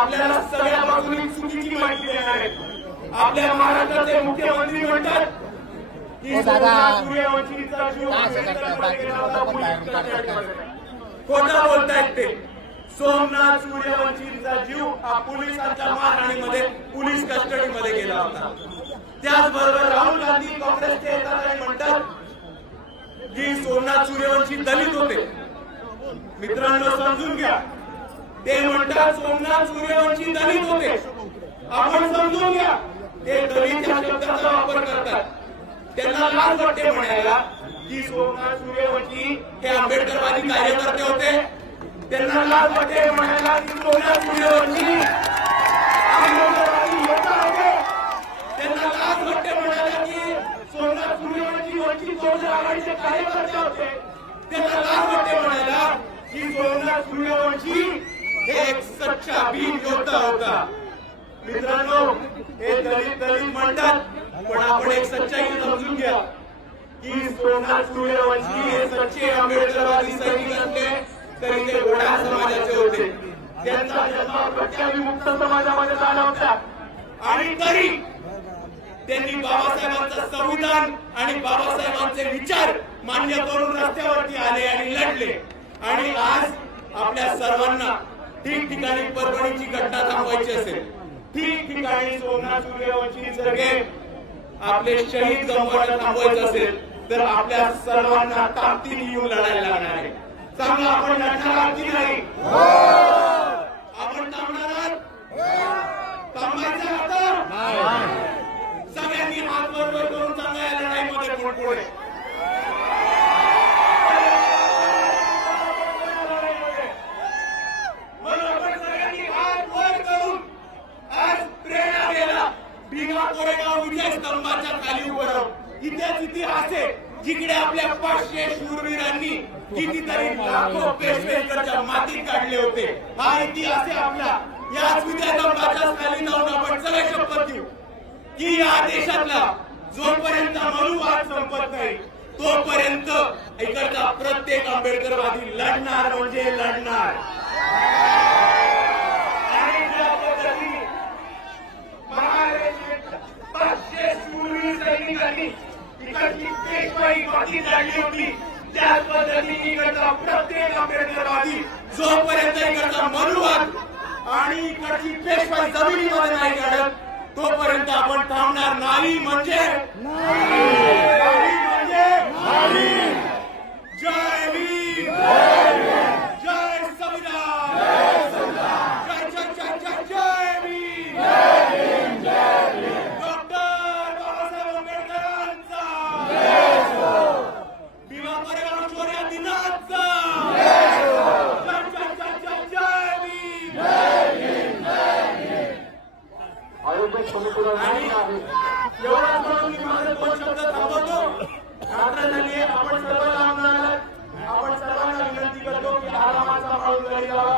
आपल्याला सगळ्या बाजूनी चुकीची माहिती देणार आहेत। आपल्या महाराष्ट्राचे मुख्यमंत्री म्हणतात की सूर्यवंशीचा जीव खोटा बोलतायत ते। सोमनाथ सूर्यवंशीचा जीव हा पोलिसांच्या मारहाणीमध्ये पोलीस कस्टडीमध्ये गेला होता। त्याचबरोबर राहुल गांधी काँग्रेसचे नेते म्हणतात की सोमनाथ सूर्यवंशी दलित होते। मित्रांनो समजून घ्या, ते म्हणतात सोमनाथ सूर्यवंशी दलित होते। आपण समजून घ्या, ते दलित या शब्दाचा वापर करतात। त्यांना लाज वाटते म्हणायला की सोमनाथ सूर्यवंशी हे आंबेडकरवादी कार्यकर्ते होते। त्यांना लाज वाटते म्हणायला की सोमनाथ सूर्यवंशी आंबेडकरवादी योद्धा होते। त्यांना लाज वाटते म्हणायला की सोमनाथ सूर्यवंशी वंचित बहुजन आघाडीचे कार्यकर्ते होते। त्यांना लाज वाटते म्हणायला की सोमनाथ सूर्यवंशी हे एक सच्चा वीर योद्धा होता। मित्रांनो, हे दलित म्हणतात, पण आपण एक सच्चाई समजून घ्या की सोमनाथ सूर्यवंशी हे सच्चे आंबेडकरवादी सैनिक असले तरी ते घोडा समाजाचे होते। त्यांचा जन्म प्रत्याविमुक्त समाजामध्ये झाला होता आणि तरी त्यांनी बाबासाहेबांचं संविधान आणि बाबासाहेबांचे विचार मान्य करून रस्त्यावरती आले आणि लढले। आणि आज आपल्या सर्वांना ठिकठिकाणी परभणीची घटना थांबवायची असेल, ठिकठिकाणी सोमनाथ सूर्यवंशी सारखे आपले शहीद गमवायला थांबवायचं असेल तर आपल्या सर्वांना ताकदीने येऊन लढायला लागणार आहे। सांगा, आपण लढणार आहात की नाही? आपण थांबणार आहात? थांबायचं आता? सगळ्यांनी हात बरोबर करून सांगा, या लढाईमध्ये कोण कोण आहे? भीमा कोरेगाव विजय स्तंभाच्या खाली उभं राहून इतिहास इतिहास आहे, जिकडे आपल्या 500 शूरवीरांनी कितीतरी लाखो पेशवेकरच्या मातीत काढले होते। हा इतिहास आहे आपला। याच विजय स्तंभाच्या खाली जाऊन आपण सगळे शपथ घेऊ की या देशातला जोपर्यंत मनुवाद संपत नाही तोपर्यंत इकडचा प्रत्येक आंबेडकरवादी लढणार म्हणजे लढणार। इकडची पेशवाई बाकी झाली होती, त्याच पद्धतीने इकडचा प्रत्येक आंबेडकरवादी जोपर्यंत इकडचा मनुवाद आणि इकडची पेशवाई जमिनीमध्ये नाही काढत तोपर्यंत आपण थांबणार नाही म्हणजे जय भीम, जय संविधान, जय जय जय जय जय भीम, डॉक्टर बाबासाहेब आंबेडकरांचा, भीमा कोरेगाव चोऱ्या दिनाचा, जय जय जय जय जय भीम। आयोजक समितीला एवढा म्हणून मी माझे 2 शब्द थांबवतो। रात्र झाली आहे, आपण सर्व लांब आपण सर्वांना विनंती करतो की आरामात सांभाळून घरी जावा।